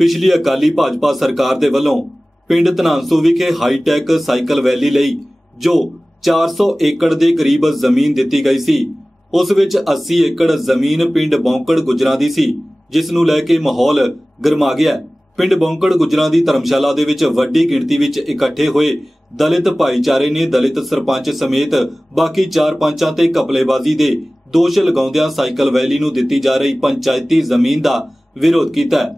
ਪਿਛਲੀ ਅਕਾਲੀ ਭਾਜਪਾ ਸਰਕਾਰ ਦੇ ਵੱਲੋਂ ਪਿੰਡ ਧਨਾਂਸੂ ਵਿਖੇ ਹਾਈਟੈਕ ਸਾਈਕਲ ਵੈਲੀ ਲਈ ਜੋ 400 ਏਕੜ ਦੇ ਕਰੀਬ ਜ਼ਮੀਨ ਦਿੱਤੀ ਗਈ ਸੀ, ਉਸ ਵਿੱਚ 80 ਏਕੜ ਜ਼ਮੀਨ ਪਿੰਡ ਬੌਂਕੜ ਗੁਜਰਾਂ ਦੀ ਸੀ, ਜਿਸ ਨੂੰ ਲੈ ਕੇ ਮਾਹੌਲ ਗਰਮਾ ਗਿਆ। ਪਿੰਡ ਬੌਂਕੜ ਗੁਜਰਾਂ ਦੀ ਧਰਮਸ਼ਾਲਾ ਦੇ ਵਿੱਚ ਵੱਡੀ ਗਿਣਤੀ ਵਿੱਚ ਇਕੱਠੇ ਹੋਏ ਦਲਿਤ ਭਾਈਚਾਰੇ ਨੇ ਦਲਿਤ ਸਰਪੰਚ ਸਮੇਤ ਬਾਕੀ ਚਾਰ ਪੰਚਾਂ ਤੇ ਕਪਲੇਬਾਜ਼ੀ ਦੇ ਦੋਸ਼ ਲਗਾਉਂਦਿਆਂ ਸਾਈਕਲ ਵੈਲੀ ਨੂੰ ਦਿੱਤੀ ਜਾ ਰਹੀ ਪੰਚਾਇਤੀ ਜ਼ਮੀਨ ਦਾ ਵਿਰੋਧ ਕੀਤਾ।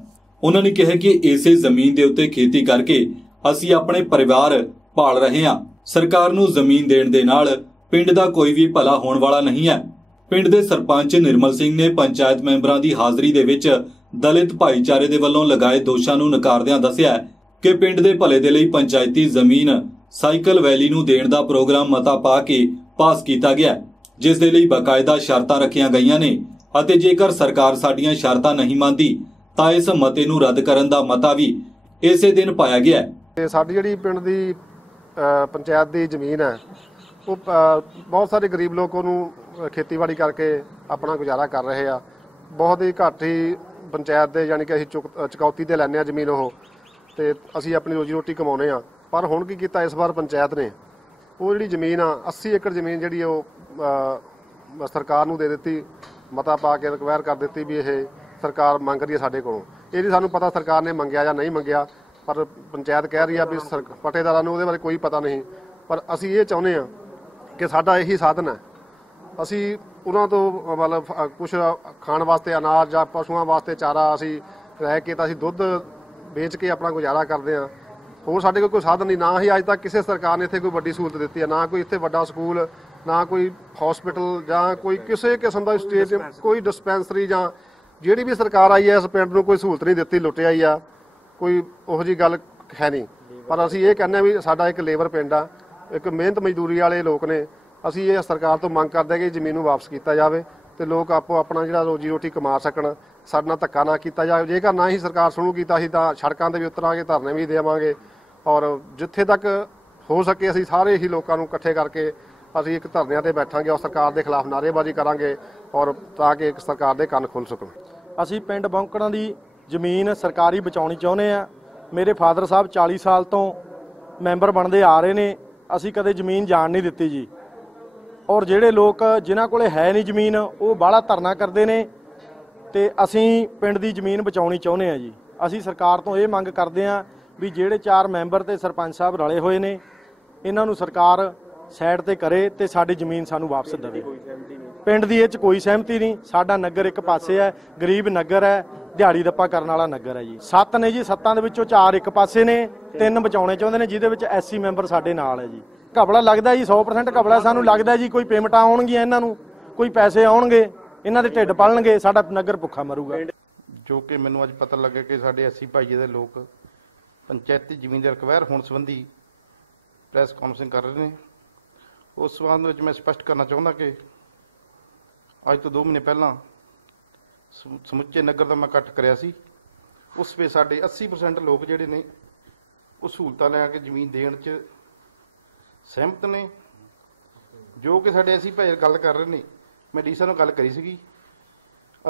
ਉਹਨਾਂ ਨੇ ਕਿਹਾ ਕਿ ਇਸੇ ਜ਼ਮੀਨ ਦੇ ਉੱਤੇ ਖੇਤੀ ਕਰਕੇ ਅਸੀਂ ਆਪਣੇ ਪਰਿਵਾਰ ਪਾਲ ਰਹੇ ਹਾਂ। ਸਰਕਾਰ ਨੂੰ ਜ਼ਮੀਨ ਦੇਣ ਦੇ ਨਾਲ ਪਿੰਡ ਦਾ ਕੋਈ ਵੀ ਭਲਾ ਹੋਣ ਵਾਲਾ ਨਹੀਂ ਹੈ। ਪਿੰਡ ਦੇ ਸਰਪੰਚ ਨਿਰਮਲ ਸਿੰਘ ਨੇ ਪੰਚਾਇਤ ਮੈਂਬਰਾਂ ਦੀ ਹਾਜ਼ਰੀ ਦੇ ਵਿੱਚ ਦਲਿਤ ਭਾਈਚਾਰੇ ਦੇ ਵੱਲੋਂ ਲਗਾਏ ਦੋਸ਼ਾਂ ਨੂੰ ਨਕਾਰਦਿਆਂ ਦੱਸਿਆ ਕਿ ਪਿੰਡ ਦੇ ਭਲੇ ਦੇ ਲਈ ਪੰਚਾਇਤੀ ਜ਼ਮੀਨ ਸਾਈਕਲ ਵੈਲੀ ਨੂੰ ਦੇਣ ਦਾ ਪ੍ਰੋਗਰਾਮ ਮਤਾ ਪਾ ਕੇ ਪਾਸ ਕੀਤਾ ਗਿਆ, ਜਿਸ ਦੇ ਲਈ ਬਕਾਇਦਾ ਸ਼ਰਤਾਂ ਰੱਖੀਆਂ ਗਈਆਂ ਨੇ ਅਤੇ ਜੇਕਰ ਸਰਕਾਰ ਸਾਡੀਆਂ ਸ਼ਰਤਾਂ ਨਹੀਂ ਮੰਨਦੀ ਤਾਂ ਇਸ ਮਤੇ ਨੂੰ ਰੱਦ ਕਰਨ ਦਾ ਮਤਾ ਵੀ ਇਸੇ ਦਿਨ ਪਾਇਆ ਗਿਆ ਹੈ। ਤੇ ਸਾਡੀ ਜਿਹੜੀ ਪਿੰਡ ਦੀ ਅ, ਪੰਚਾਇਤ ਦੀ ਜ਼ਮੀਨ ਹੈ ਉਹ ਅ, ਬਹੁਤ ਸਾਰੇ ਗਰੀਬ ਲੋਕ ਉਹਨੂੰ ਅ, ਖੇਤੀਬਾੜੀ ਕਰਕੇ ਆਪਣਾ ਗੁਜ਼ਾਰਾ ਕਰ ਰਹੇ ਆ। ਬਹੁਤ ਹੀ ਘੱਟ ਹੀ ਪੰਚਾਇਤ ਦੇ ਯਾਨੀ ਕਿ ਅਸੀਂ ਚੁਕ- ਅ, ਚੁਕੌਤੀ ਤੇ ਲੈਂਦੇ ਆ ਜ਼ਮੀਨ ਉਹ ਤੇ ਅਸੀਂ ਆਪਣੀ ਰੋਜੀ ਰੋਟੀ ਕਮਾਉਂਦੇ ਆ। ਪਰ ਹੁਣ ਕੀ ਕੀਤਾ ਇਸ ਵਾਰ ਪੰਚਾਇਤ ਨੇ ਉਹ ਜਿਹੜੀ ਜ਼ਮੀਨ ਆ 80 ਏਕੜ ਜ਼ਮੀਨ ਜਿਹੜੀ ਉਹ ਅ, ਸਰਕਾਰ ਨੂੰ ਦੇ ਦਿੱਤੀ ਮਤਾ ਪਾ ਕੇ ਰਿਕਵਾਇਰ ਕਰ ਦਿੱਤੀ ਵੀ ਇਹ ਸਰਕਾਰ ਮੰਗ ਰਹੀ ਹੈ ਸਾਡੇ ਕੋਲੋਂ। ਇਹ ਨਹੀਂ ਸਾਨੂੰ ਪਤਾ ਸਰਕਾਰ ਨੇ ਮੰਗਿਆ ਜਾਂ ਨਹੀਂ ਮੰਗਿਆ, ਪਰ ਪੰਚਾਇਤ ਕਹਿ ਰਹੀ ਆ ਵੀ ਸਰ- ਪਟੇਦਾਰਾਂ ਨੂੰ ਉਹਦੇ ਬਾਰੇ ਕੋਈ ਪਤਾ ਨਹੀਂ। ਪਰ ਅਸੀਂ ਇਹ ਚਾਹੁੰਦੇ ਆ ਕਿ ਸਾਡਾ ਇਹੀ ਸਾਧਨ ਹੈ। ਅਸੀਂ ਉਹਨਾਂ ਤੋਂ ਮਤਲਬ ਕੁਝ ਖਾਣ ਵਾਸਤੇ ਅਨਾਜ ਜਾਂ ਪਸ਼ੂਆਂ ਵਾਸਤੇ ਚਾਰਾ ਅਸੀਂ ਰਹਿ ਕੇ ਤਾਂ ਅਸੀਂ ਦੁੱਧ ਵੇਚ ਕੇ ਆਪਣਾ ਗੁਜ਼ਾਰਾ ਕਰਦੇ ਆ ਹੋਰ ਸਾਡੇ ਕੋਲ ਕੋਈ ਸਾਧਨ ਨਹੀਂ, ਨਾ ਹੀ ਅੱਜ ਤੱਕ ਕਿਸੇ ਸਰਕਾਰ ਨੇ ਇੱਥੇ ਕੋਈ ਵੱਡੀ ਸਹੂਲਤ ਦਿੱਤੀ ਹੈ, ਨਾ ਕੋਈ ਇੱਥੇ ਵੱਡਾ ਸਕੂਲ, ਨਾ ਕੋਈ ਹਸਪੀਟਲ ਜਾਂ ਕੋਈ ਕਿਸੇ ਕਿਸਮ ਦਾ ਸਟੇਜ ਕੋਈ ਡਿਸਪੈਂਸਰੀ ਜਾਂ ਜਿਹੜੀ ਵੀ ਸਰਕਾਰ ਆਈ ਹੈ, ਇਸ ਪਿੰਡ ਨੂੰ ਕੋਈ ਸਹੂਲਤ ਨਹੀਂ ਦਿੱਤੀ ਲੁੱਟਿਆ ਹੀ ਆ। ਕੋਈ ਉਹੋ ਜੀ ਗੱਲ ਹੈ ਨਹੀਂ। ਪਰ ਅਸੀਂ ਇਹ ਕਹਿੰਦੇ ਆ ਵੀ ਸਾਡਾ ਇੱਕ ਲੇਬਰ ਪਿੰਡ ਆ, ਇੱਕ ਮਿਹਨਤ ਮਜ਼ਦੂਰੀ ਵਾਲੇ ਲੋਕ ਨੇ। ਅਸੀਂ ਇਹ ਸਰਕਾਰ ਤੋਂ ਮੰਗ ਕਰਦੇ ਹਾਂ ਕਿ ਜ਼ਮੀਨ ਨੂੰ ਵਾਪਸ ਕੀਤਾ ਜਾਵੇ ਤੇ ਲੋਕ ਆਪੋ ਆਪਣਾ ਜਿਹੜਾ ਰੋਜੀ ਰੋਟੀ ਕਮਾ ਸਕਣ, ਸਾਡੇ ਨਾਲ ਧੱਕਾ ਨਾ ਕੀਤਾ ਜਾਵੇ। ਜੇਕਰ ਨਾ ਹੀ ਸਰਕਾਰ ਸੁਣੂ ਕੀਤਾ ਅਸੀਂ ਤਾਂ ਸੜਕਾਂ ਤੇ ਵੀ ਉਤਰਾਂਗੇ, ਧਰਨੇ ਵੀ ਦੇਵਾਂਗੇ। ਔਰ ਜਿੱਥੇ ਤੱਕ ਹੋ ਸਕੇ ਅਸੀਂ ਸਾਰੇ ਹੀ ਲੋਕਾਂ ਨੂੰ ਇਕੱਠੇ ਕਰਕੇ ਅਸੀਂ ਇੱਕ ਧਰਨਿਆਂ ਤੇ ਬੈਠਾਂਗੇ ਔਰ ਸਰਕਾਰ ਦੇ ਖਿਲਾਫ ਨਾਅਰੇਬਾਜ਼ੀ ਕਰਾਂਗੇ ਔਰ ਤਾਂ ਕਿ ਇੱਕ ਸਰਕਾਰ ਦੇ ਕੰਨ ਖੁੱਲ ਸਕਣ। ਅਸੀਂ ਪਿੰਡ ਬੌਂਕੜਾਂ ਦੀ ਜ਼ਮੀਨ ਸਰਕਾਰੀ ਬਚਾਉਣੀ ਚਾਹੁੰਦੇ ਆ ਮੇਰੇ ਫਾਦਰ ਸਾਹਿਬ 40 ਸਾਲ ਤੋਂ ਮੈਂਬਰ ਬਣਦੇ ਆ ਰਹੇ ਨੇ। ਅਸੀਂ ਕਦੇ ਜ਼ਮੀਨ ਜਾਣ ਨਹੀਂ ਦਿੱਤੀ ਜੀ। ਔਰ ਜਿਹੜੇ ਲੋਕ ਜਿਨ੍ਹਾਂ ਕੋਲੇ ਹੈ ਨਹੀਂ ਜ਼ਮੀਨ, ਉਹ ਬਾਹਲਾ ਧਰਨਾ ਕਰਦੇ ਨੇ ਤੇ ਅਸੀਂ ਪਿੰਡ ਦੀ ਜ਼ਮੀਨ ਬਚਾਉਣੀ ਚਾਹੁੰਦੇ ਆ ਜੀ। ਅਸੀਂ ਸਰਕਾਰ ਤੋਂ ਇਹ ਮੰਗ ਕਰਦੇ ਆ ਵੀ ਜਿਹੜੇ ਚਾਰ ਮੈਂਬਰ ਤੇ ਸਰਪੰਚ ਸਾਹਿਬ ਰਲੇ ਹੋਏ ਨੇ, ਇਹਨਾਂ ਨੂੰ ਸਰਕਾਰ ਸਾਈਡ ਤੇ ਕਰੇ ਤੇ ਸਾਡੀ ਜ਼ਮੀਨ ਸਾਨੂੰ ਵਾਪਸ ਦੇਵੇ। ਪਿੰਡ ਦੀ ਇਹ ਚ ਕੋਈ ਸਹਿਮਤੀ ਨਹੀਂ। ਸਾਡਾ ਨਗਰ ਇੱਕ ਪਾਸੇ ਹੈ, ਗਰੀਬ ਨਗਰ ਹੈ, ਦਿਹਾੜੀ ਦੱਪਾ ਕਰਨ ਵਾਲਾ ਨਗਰ ਹੈ ਜੀ। ਸੱਤ ਨੇ ਜੀ, ਸੱਤਾਂ ਦੇ ਵਿੱਚੋਂ ਚਾਰ ਇੱਕ ਪਾਸੇ ਨੇ, ਤਿੰਨ ਬਚਾਉਣੇ ਚਾਹੁੰਦੇ ਨੇ, ਜਿਹਦੇ ਵਿੱਚ ਐਸਸੀ ਮੈਂਬਰ ਸਾਡੇ ਨਾਲ ਹੈ ਜੀ। ਘਬਲਾ ਲੱਗਦਾ ਜੀ 100% ਘਬਲਾ ਸਾਨੂੰ ਲੱਗਦਾ ਜੀ, ਕੋਈ ਪੇਮੈਂਟਾਂ ਆਉਣਗੀਆਂ ਇਹਨਾਂ ਨੂੰ, ਕੋਈ ਪੈਸੇ ਆਉਣਗੇ, ਇਹਨਾਂ ਦੇ ਢਿੱਡ ਪਾਲਣਗੇ, ਸਾਡਾ ਨਗਰ ਭੁੱਖਾ ਮਰੂਗਾ। ਜੋ ਕਿ ਮੈਨੂੰ ਅੱਜ ਪਤਾ ਲੱਗਾ ਕਿ ਸਾਡੇ 80 ਭਾਈਏ ਦੇ ਲੋਕ ਪੰਚਾਇਤੀ ਜ਼ਮੀਨ ਦੇ ਰਿਕਵਾਇਰ ਹੋਣ ਸੰਬੰਧੀ ਪ੍ਰੈਸ ਕਾਨਫਰੰਸ ਕਰ ਰਹੇ ਨੇ। ਉਸ ਸੰਬੰਧ ਵਿੱਚ ਮੈਂ ਸਪਸ਼ਟ ਕਰਨਾ ਚਾਹੁੰਦਾ ਕਿ ਅੱਜ ਤੋਂ 2 ਮਹੀਨੇ ਪਹਿਲਾਂ ਸਮੁ- ਸਮੁੱਚੇ ਨਗਰ ਦਾ ਮੈਂ ਇਕੱਠ ਕਰਿਆ ਸੀ। ਉਸ ਵਿੱਚ ਸਾਡੇ 80% ਲੋਕ ਜਿਹੜੇ ਨੇ, ਉਹ ਸਹੂਲਤਾਂ ਲੈ ਕੇ ਜ਼ਮੀਨ ਦੇਣ 'ਚ ਸਹਿਮਤ ਨੇ। ਜੋ ਕਿ ਸਾਡੇ ਅਸੀਂ ਭਾਈ ਗੱਲ ਕਰ ਰਹੇ ਨੇ, ਮੈਂ ਡੀਸਾ ਨਾਲ ਗੱਲ ਕਰੀ ਸੀਗੀ।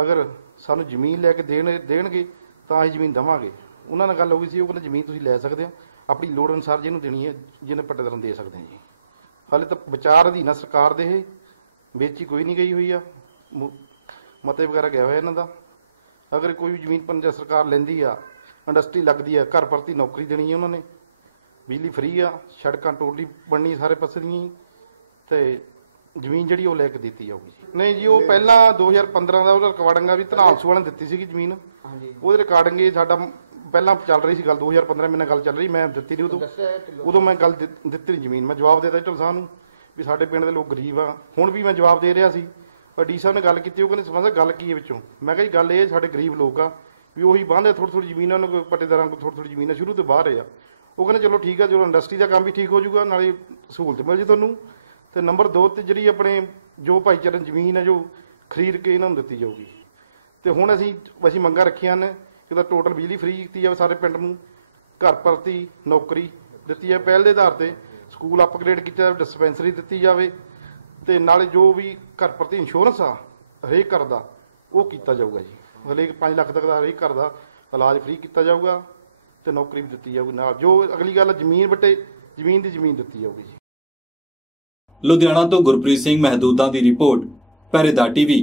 ਅਗਰ ਸਾਨੂੰ ਜ਼ਮੀਨ ਲੈ ਕੇ ਦੇਣ, ਦੇਣਗੇ, ਤਾਂ ਅਸੀਂ ਜ਼ਮੀਨ ਦਵਾਂਗੇ। ਉਹਨਾਂ ਨਾਲ ਗੱਲ ਹੋ ਗਈ ਸੀ, ਉਹ ਕਹਿੰਦੇ ਜ਼ਮੀਨ ਤੁਸੀਂ ਲੈ ਸਕਦੇ ਹੋ। ਆਪਣੀ ਲੋੜ ਅਨੁਸਾਰ ਜਿਹਨੂੰ ਦੇਣੀ ਹੈ, ਜਿਹਨੇ ਪੱਟੇਦਾਰ ਨੂੰ ਦੇ ਸਕਦੇ ਹਾਂ ਜੀ। ਹਾਲੇ ਤਾਂ ਵਿਚਾਰ ਅਧੀਨ ਆ ਸਰਕਾਰ ਦੇ ਇਹ ਵੇਚੀ ਕੋਈ ਨਹੀਂ ਗਈ ਹੋਈ ਆ ਮੁ- ਮਤੇ ਵਗੈਰਾ ਗਿਆ ਹੋਇਆ ਇਹਨਾਂ ਦਾ। ਅਗਰ ਕੋਈ ਵੀ ਜ਼ਮੀਨ ਪੰਜਾਬ ਸਰਕਾਰ ਲੈਂਦੀ ਆ ਇੰਡਸਟਰੀ ਲੱਗਦੀ ਆ ਘਰ ਪ੍ਰਤੀ ਨੌਕਰੀ ਦੇਣੀ ਹੈ ਉਹਨਾਂ ਨੇ ਬਿਜਲੀ ਫ੍ਰੀ ਆ ਸੜਕਾਂ ਟੋਟਲੀ ਬਣਨੀ ਸਾਰੇ ਪਾਸੇ ਦੀਆਂ ਹੀ। ਤੇ ਜ਼ਮੀਨ ਜਿਹੜੀ ਉਹ ਲੈ ਕੇ ਦਿੱਤੀ ਜਾਊਗੀ। ਨਹੀਂ ਜੀ ਉਹ ਪਹਿਲਾਂ 2015 ਦਾ ਉਹਦਾ ਰਿਕਾਰਡਿੰਗ ਆ ਵੀ ਧਨਾਲਸੂ ਵਾਲਿਆਂ ਨੇ ਦਿੱਤੀ ਸੀਗੀ ਜ਼ਮੀਨ। ਉਹਦੇ ਰਿਕਾਰਡਿੰਗ ਇਹ ਸਾਡਾ ਪਹਿਲਾਂ ਚੱਲ ਰਹੀ ਸੀ ਗੱਲ 2015 ਮੇਰੇ ਨਾਲ ਗੱਲ ਚੱਲ ਰਹੀ ਮੈਂ ਦਿੱਤੀ ਨਹੀਂ ਉਦੋਂ। ਉਦੋਂ ਮੈਂ ਗੱਲ ਦਿੱਤ- ਦਿੱਤੀ ਨਹੀਂ ਜ਼ਮੀਨ ਮੈਂ ਜਵਾਬ ਦਿੱਤਾ ਢਲ ਸਾਹਿਬ ਨੂੰ ਵੀ ਸਾਡੇ ਪਿੰਡ ਦੇ ਲੋਕ ਗਰੀਬ ਆ। ਹੁਣ ਵੀ ਮੈਂ ਜਵਾਬ ਦੇ ਰਿਹਾ ਸੀ। ਪਰ ਡੀ ਸਾਹਿਬ ਨੇ ਗੱਲ ਕੀਤੀ ਉਹ ਕਹਿੰਦੇ ਸਮਝਦਾ ਗੱਲ ਕੀ ਹੈ ਵਿੱਚੋਂ? ਮੈਂ ਕਿਹਾ ਜੀ ਗੱਲ ਇਹ ਸਾਡੇ ਗਰੀਬ ਲੋਕ ਆ ਵੀ ਉਹੀ ਬਾਂਦੇ ਥੋੜੀ ਥੋੜੀ ਜ਼ਮੀਨ ਨੂੰ ਪੱਟੇਦਾਰਾਂ ਕੋਲ ਥੋੜੀ ਥੋੜੀ ਜ਼ਮੀਨ ਸ਼ੁਰੂ ਤੋਂ ਬਾਹਰ ਆ। ਉਹ ਕਹਿੰਦੇ ਚਲੋ ਠੀਕ ਆ ਚਲੋ ਇੰਡਸਟਰੀ ਦਾ ਕੰਮ ਵੀ ਠੀਕ ਹੋ ਜਾਊਗਾ ਨਾਲੇ ਸਹੂਲਤ ਮਿਲ ਜੀ ਤੁਹਾਨੂੰ। ਤੇ ਨੰਬਰ 2 ਤੇ ਜਿਹੜੀ ਆਪਣੇ ਜੋ ਭਾਈਚਾਰੇ ਦੀ ਜ਼ਮੀਨ ਹੈ ਜੋ ਖਰੀਦ ਕੇ ਇਹਨਾਂ ਨੂੰ ਦਿੱਤੀ ਜਾਊਗੀ। ਤੇ ਹੁਣ ਅਸੀਂ ਅਸੀਂ ਮੰਗਾਂ ਰੱਖੀਆਂ ਨੇ ਕਿ ਟੋਟਲ ਬਿਜਲੀ ਫ੍ਰੀ ਕੀਤੀ ਜਾਵੇ ਸਾਰੇ ਪਿੰਡ ਨੂੰ, ਘਰ ਪ੍ਰਤੀ ਨੌਕਰੀ ਦਿੱਤੀ ਜਾਵੇ। ਪਹਿਲ ਦੇ ਆਧਾਰ ਤੇ ਸਕੂਲ ਅਪਗ੍ਰੇਡ ਕੀਤਾ ਜਾਵੇ ਡਿਸਪੈਂਸਰੀ ਦਿੱਤੀ ਜਾਵੇ ਤੇ ਨਾਲੇ ਜੋ ਵੀ ਘਰ ਪ੍ਰਤੀ ਇੰਸ਼ੋਰੈਂਸ ਆ, ਹਰੇਕ ਘਰ ਦਾ, ਉਹ ਕੀਤਾ ਜਾਊਗਾ ਜੀ। ਹਰੇਕ 5 ਲੱਖ ਤੱਕ ਦਾ ਹਰੇਕ ਘਰ ਦਾ ਇਲਾਜ ਫ੍ਰੀ ਕੀਤਾ ਜਾਊਗਾ ਤੇ ਨੌਕਰੀ ਵੀ ਦਿੱਤੀ ਜਾਊਗੀ ਨਾਲ। ਜੋ ਅਗਲੀ ਗੱਲ ਜ਼ਮੀਨ ਵਟੇ, ਜ਼ਮੀਨ ਦੀ ਜ਼ਮੀਨ ਦਿੱਤੀ ਜਾਊਗੀ ਜੀ। ਲੁਧਿਆਣਾ ਤੋਂ ਗੁਰਪ੍ਰੀਤ ਸਿੰਘ ਮਹਿਦੂਦਾਂ ਦੀ ਰਿਪੋਰਟ ਪਹਿਰੇਦਾਰ ਟੀਵੀ।